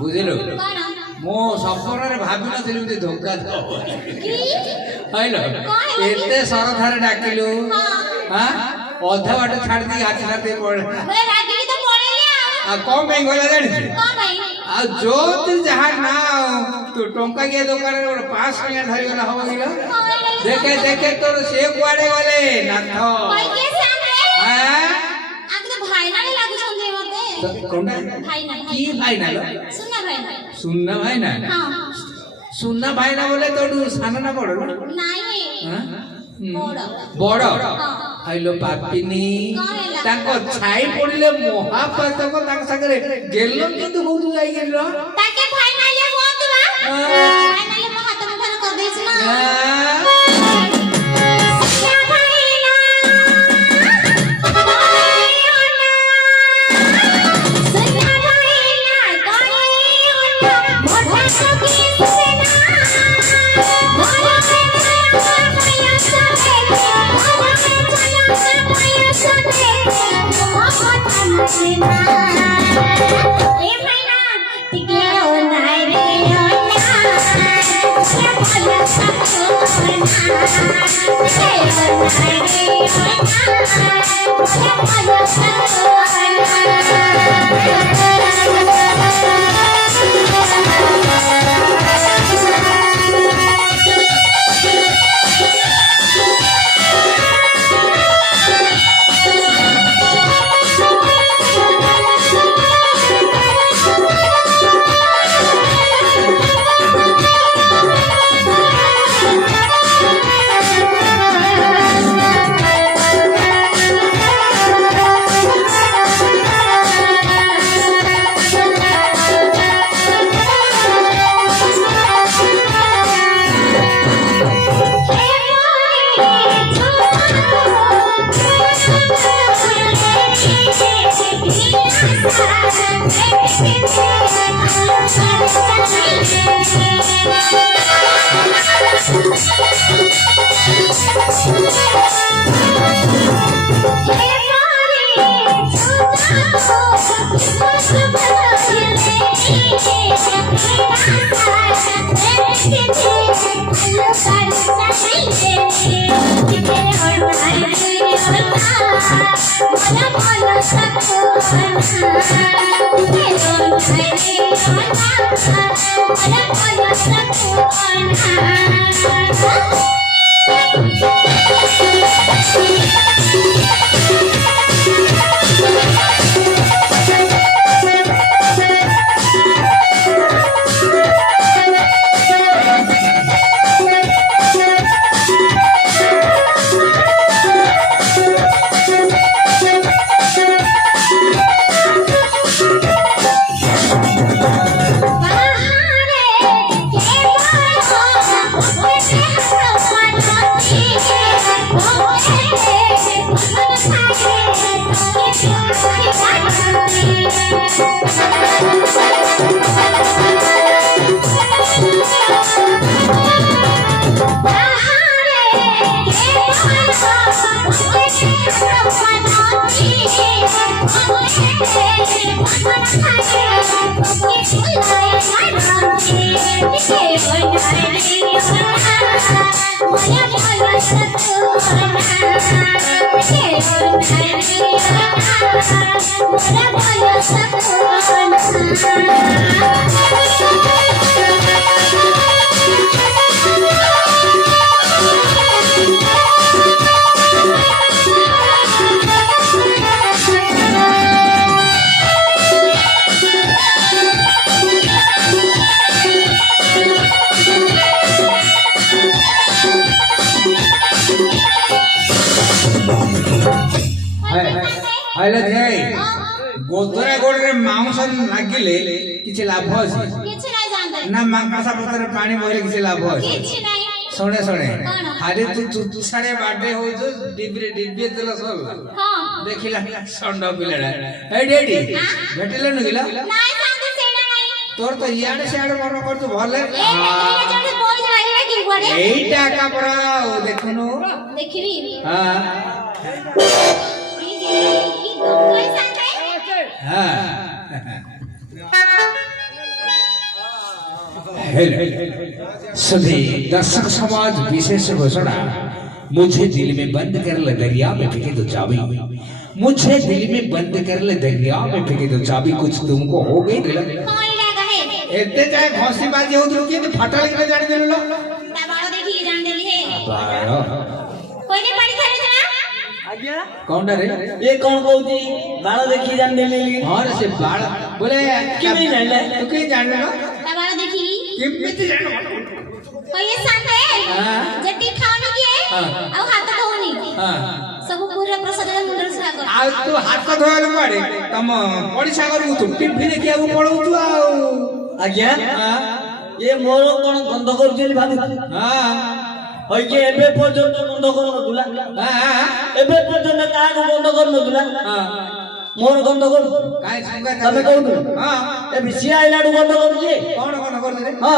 बुझिलु मो सपन रे भाबी नथिलु जे धोखा दो हैलो एते सरथारे डाकिलु हां अधा बाटे छाड़ दी हाथ छाड़ते पड़े मैं रागी तो पड़ेले आ कम में गला जानि कौन भाई आ जो तू जहां ना तू टोंका के दुकान रे 5 टका धरि गला हो गेलो देखे देखे तोर से कुआडे गले नाथ भाई के सामने हां आक तो भाई ना लागु संजय मते कोंडा भाई ना की भाई ना सुनना भाई ना हां सुनना भाई ना बोले तो साना ना बड़ नाही हां बड़ बड़ आइलो पापिनी ताको छाई पड़िले महापातक ताक संगे गेलो किंतु बहुत जाई गेलो ताके फाइनल होत बा फाइनल में हाथ मुठा कर देछ ना Thank you. ହାଇଲା ଯାଇ ଗୋଦରା ଗୋଡରେ ମାଉଁସ ଲାଗିଲେ କିଛି ଲାଭ ଅଛି କିଛି ନାହିଁ ଜାଣତେ ନା ମାଙ୍କସା ପତ୍ରରେ ପାଣି ବହିଲେ କିଛି ଲାଭ ଅଛି କିଛି ନାହିଁ ଶୁଣେ ଶୁଣେ କଣ? ଆରେ ତୁ ଚୁଚୁସାରେ ବାଡେ ହଉଛୁ ଡିବିରେ ଡିବି ତେଲ ସଲ ହଁ ଦେଖିଲା ଷଣ୍ଡ ପିଲାଟା ଏଇଠି ଏଇଠି ଭେଟିଲୁ କିଲା ନାଇଁ ଜାଣତେ ସେଇଟା ନାହିଁ ତୋର ତ ଇଆଡେ ସିଆଡେ ମନ କରୁଛୁ ଭଲ ଏଇଟା ଯୋଉଠି ବୋଇ ରହିଲା କି କୁଆଡେ ଏଇଟା ଏକା ପରା ଆଉ ଦେଖୁନୁ ଦେଖିବି ହଁ କି ଦୁଃଖ ସାଥେ सभी दर्शक समाज विशेष घोषणा मुझे दिल में बंद कर ले दरिया में फेंके तो चाबी मुझे दिल में बंद कर ले दरिया में फेंके तो चाबी कुछ तुमको हो गई दिल कोई लगा है एते जाय घोसी बाजी होत कि फटल के जान देलो ता बाळ देखि जान देली है बायो कोई ने पड़ी थारे जना आज्ञा कौन रे ये कौन कहूची बाळ देखि जान देली और से बाळ बोले किमी जानले तू के जानलो ता बाळ देखि किमिति जानो कोई ये साथे हां जटी खावनी के हां ଆଉ ହାତ ଧୋଉନି हां ସବୁ ପୁରା ପ୍ରସାଦ ମୁଣ୍ଡ ଛା कर ଆଉ ତୁ ହାତ ଧୋଇଲ ପଡେ ତମ ପଡିଶା ଘରକୁ ତୁ ଟିଭି ଦେଖିବାକୁ ପଳଉଛୁ ଆଉ आज्ञा हां ये मोर कोन गंध करूची भाबी हां होय के एबे पर्यंत गंध करनथुला हां एबे पर्यंत काको गंध करनथुला हां मोर गंध कर काय संगा तमे कहू हां ए बिसिया आइलाडू गंध करूची कोन कोन करले रे हां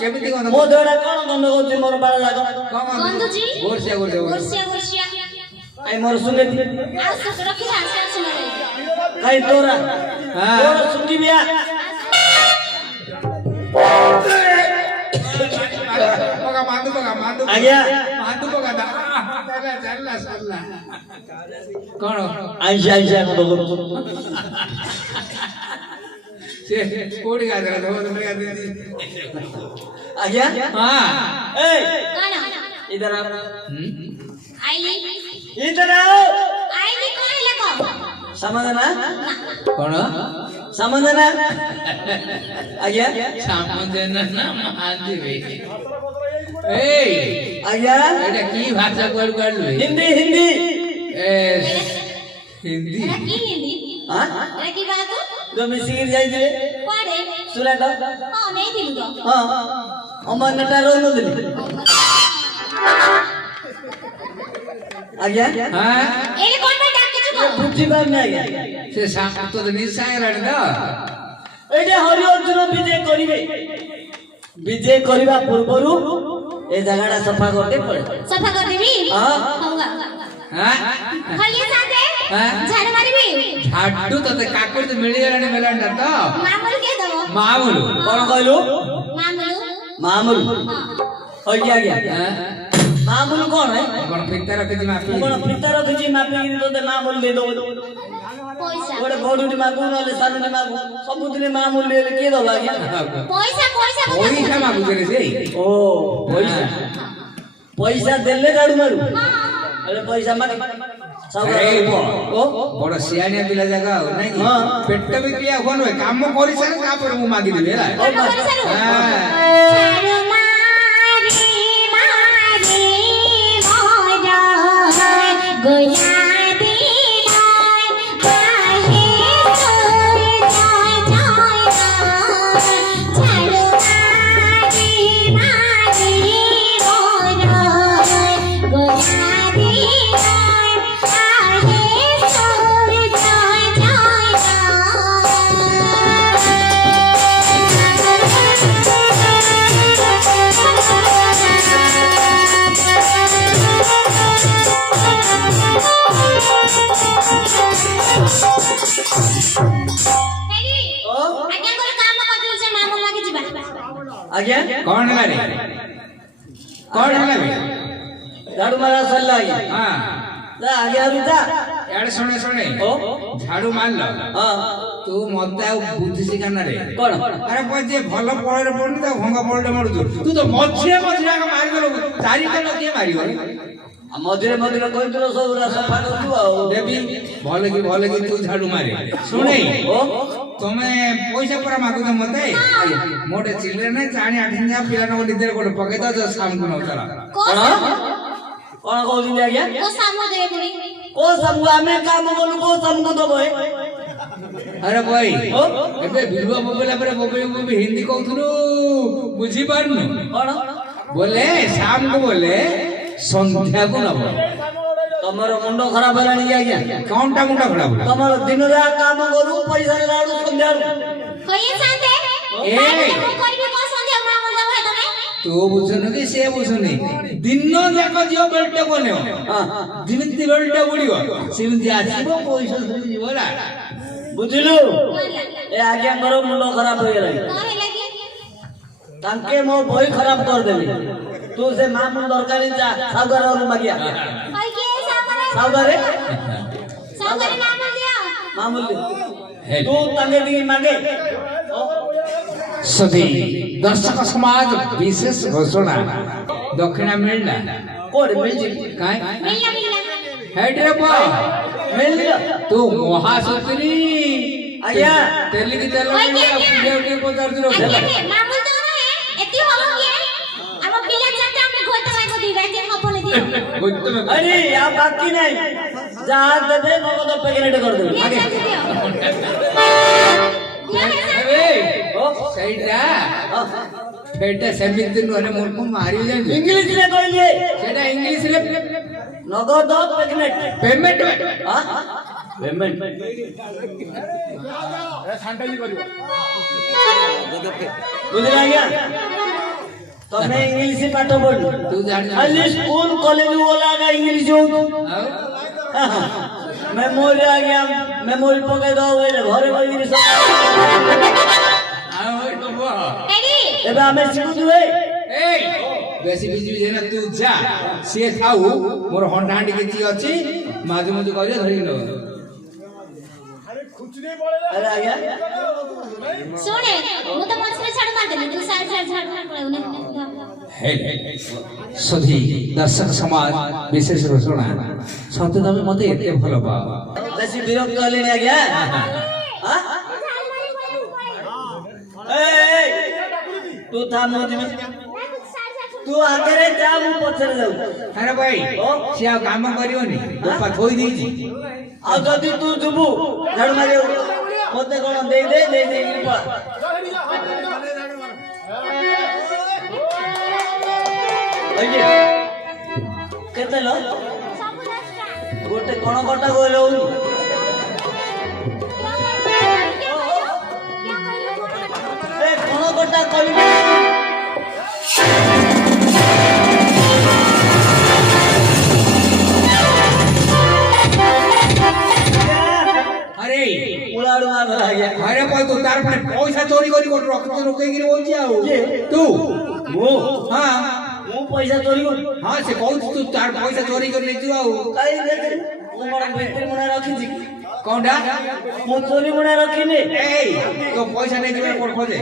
केमिति कोन मो देडा कोन गंध करूची मोर बाळ लाग गंधुजी गोरसिया गोरसिया गोरसिया आई मोर सुनेती आ सब रखी आसे आसे मारे काई तोरा हां तोरा सुकी बिया बघा मांडू आज्ञा बघा चला चला कोण आईशा आईशा गंध करू से कोडी गाजरा दो गाजरा आज्ञा हां ए काना इधर आ आईली इधर आओ आईली कोण लको समाधान कोण समाधान आज्ञा सामंजन ना महादेवी ए आज्ञा एटा की भाषा कोड काढलो हिंदी हिंदी ए हिंदी एरा की हिंदी हां एरा की बात जो मिसिर जाई दे कोडे सुला का हां नहीं दिलु तो हां अमर नटा रोनो दिली आज्ञा हां एरे कोण पे डाके छु को बुद्धि बात नहीं आज्ञा से साम तो निसाय राड दा एटा हरि अर्जुन विजय करबा पूर्वरु ए जगहटा सफा करके पड़े सफा कर देबी हां होगा हां खलिए साथे हां झाड़ मारबी झाडू तते काकुड तो मिली गलाने मेलांडा तो मामूल के दो मामूल कोन कहलु मामूल मामूल होय गया हां मामूल कौन है कोन फितर के माफी कौन फितर तुझी माफी गिरी तो मामूल दे दो ପଇସା ଗୋଟେ ବଡୁଟି ମାଗୁ ନହେଲେ ସାନଟି ମାଗୁ ସବୁଦିନ ମା ମୂଲ୍ୟ ହେଲେ କିଏ ଦବା ଆଜ୍ଞା ପଇସା ପଇସା ପଇସା ମାଗୁଛନ୍ତି ସେଇ ଓ ପଇସା ପଇସା ଦେଲେ ଝାଡୁ ମାରୁ ହେଲେ ପଇସା ମାଗେ ଏଇ ଓ ବଡ ସିଆଣିଆ ପିଲା ଜାଗା ଆଉ ନାଇଁ କି? ପେଟ ବି କ୍ଲିୟର ହୁଅ ନୁହେଁ କାମ କରିସାରେ ତାପରେ ମୁଁ ମାଗିଦେବି ହେଲା ଓ ମା- ଛାଡୁ ମାରି ମାରି ମୋର ଗୁଲାବୀ ବାହେ ଛାଡୁ ମାରି ମୋର ଗୁଲାବୀ ଆଜ୍ଞା କଣ ହେଲା ରେ କଣ ହେଲା ବେ ଝାଡୁ ମାରା ସରିଲା ଆଜ୍ଞା ହଁ ଯା ଆଜ୍ଞା ରୁଜା ଇଆଡେ ଶୁଣେ ଶୁଣେ ଓ ଝାଡୁ ମାରିଲ ହଁ ତୁ ମତେ ଆଉ ବୁଦ୍ଧି ଶିଖାନାରେ କଣ ଆରେ ଯିଏ ଭଲ ପଳରେ ପଡୁନି ତାକୁ ଭଙ୍ଗା ପଳରେ ମାରୁଛୁ ତୁ ତ ମଝିରେ ମଝିରେ ଆଗ ମାରିଦେଲୁ ଚାରିଟା କିଏ ମାରିବ ଆଉ ମଝିରେ ମଝିରେ କହିଥିଲ ସବୁ ସଫା କରୁଛୁ ଆଉ ଦେବି ଭଲ କି ତୁ ଝାଡୁ ମାରେ ଶୁଣେ ଓ ତମେ ପଇସା ପୁରା ମାଗୁଛ ମତେ ମୋ ଗୋଟେ ଚିଲ୍ଡ୍ରେନ ନାହିଁ ଚାଣି ଆଠି ଯା ପିଲାଙ୍କ ନିଦରେ ଗୋଟେ ପକେଇ ଦଉ ସାମକୁ ନଉଥିଲା କଣ କଣ କହୁଛନ୍ତି ଆଜ୍ଞା କୋ ସାମକୁ ଆମେ କାମ କଲୁ କୋ ସାମକୁ ଦବ ଆରେ ଭାଇ ଓ ଏବେ ଭିଡୁଆ ବୋବେଇଲା ପରେ ବୋବେଇ ହିନ୍ଦୀ କହୁଥିଲୁ ବୁଝିପାରୁନୁ କଣ ବୋଲେ ସାମକୁ ବୋଲେ ସନ୍ଧ୍ୟାକୁ ନବ ତମର ମୁଣ୍ଡ ଖରାପ ହେଲାଣି କି ଆଜ୍ଞା କଣଟା ମୁଣ୍ଡ ଖରାପ ହେଲା? ତମର ଦିନରେ କାମ କରୁ ପଇସା ନେଲା ବେଳକୁ ସନ୍ଧ୍ୟାରୁ ତୁ ବୁଝୁନୁ କି ସେ ବୁଝୁନି ଦିନ ଯାକ ଝିଅ ବେଲ୍ଟ ବନେଇବ ଯେମିତି ବେଲ୍ଟ ବୁଡିବ ସେମିତି ଆସିବ ପଇସା ଧରିକି ଯିବ ହେଲା ବୁଝିଲୁ ଏ ଆଜ୍ଞାଙ୍କର ମୁଣ୍ଡ ଖରାପ ହେଇଗଲାଣି ତାଙ୍କେ ମୋ ବହି ଖରାପ କରିଦେଲି ତୁ ସେ ମା ମୁଣ୍ଡ ଦରକାର ଯା ସାଉଗାର ମାଗିଆ ସାଉଗାରେ ମାମୁଲି ତୁ ତାଙ୍କେ ଟିକେ ମାଗେ ସଧୀ ଦର୍ଶକ ସମାଜ ବିଶେଷ ଘୋଷଣା ଦକ୍ଷିଣା ମିଳିଲା କୋଉଠି ମିଳିଛି କାଇଁ ହେଡରେ ମିଳିଲ ତୁ ମହାସତୀ ଆଜ୍ଞା ତେଲିକି ତେଲ ପଚାରୁଛୁ अरे यहाँ बाकी नहीं जहाँ देते नगद पैकेट कर दो आगे ସେଇଟା ସେଇଟା ସେମିତି ନୁହେଁ ମୁଁ ମାରି ଜାଣିଛୁ इंग्लिश रे कहलिए ସେଇଟା ଇଂଲିଶରେ नगद पैकेट ପେମେଣ୍ଟ पेमेंट बुझला गया तमे इंग्लिश पाठ पढ़ ତୁ ଜାଣି खाली स्कूल कॉलेज वाला का इंग्लिश हो मेमोरी आ गया मेमोरी पके दो घरे इंग्लिश एबे हमें सिखु दुए ବେଶୀ ବିଜୁ ଯେନା ତୁ ଯା ସିଏ ଖାଉ ମୋର ହଣ୍ଡା ହାଣ୍ଡି କିଛି ଅଛି ମାଝେ ମଝି କରିବ ଧରିକି ନେବ अरे आ गया सुने ମୁଁ ତ ମଝିରେ ଛାଡ ମାରିଦେଲି ତୁ ସାଇଡ ଛାଡ ପଳେଉନେ ସଧୀ ଦର୍ଶକ ସମାଜ ବିଶେଷ ଘୋଷଣା ସତେ ତମେ ମତେ ଏତେ ଭଲ ପାଅ बेसी विरक्त लेने आ गया हां तू था मुझे तू आगे रे जा मु पछरे जाऊ ଆରେ ଭାଇ ସିଏ ଆଉ କାମ କରିବନି ବାପା ଥୋଇ ଦେଇଛି आ जदी तू जुबू झाड़ू मारे मते कोन दे दे पा अये केते लो गोटे कोन कटा गोले हो ए कोन कटा कली अरे उलाड़ू मार आ गया अरे भाई तू तार पर पैसा चोरी करी कोट रखते रोकेगी बोलছি ଆଉ तू मु हां मु पैसा चोरी कर हां से कहू तू तार पैसा चोरी कर ले तू ଆଉ काई दे मु बड़ा भीतर मने रखी छी কোনটা ମୁଁ ଚୋରି ମୁଣା ରଖିନି এই তো পয়সা নেই যাবে কোন খোঁজে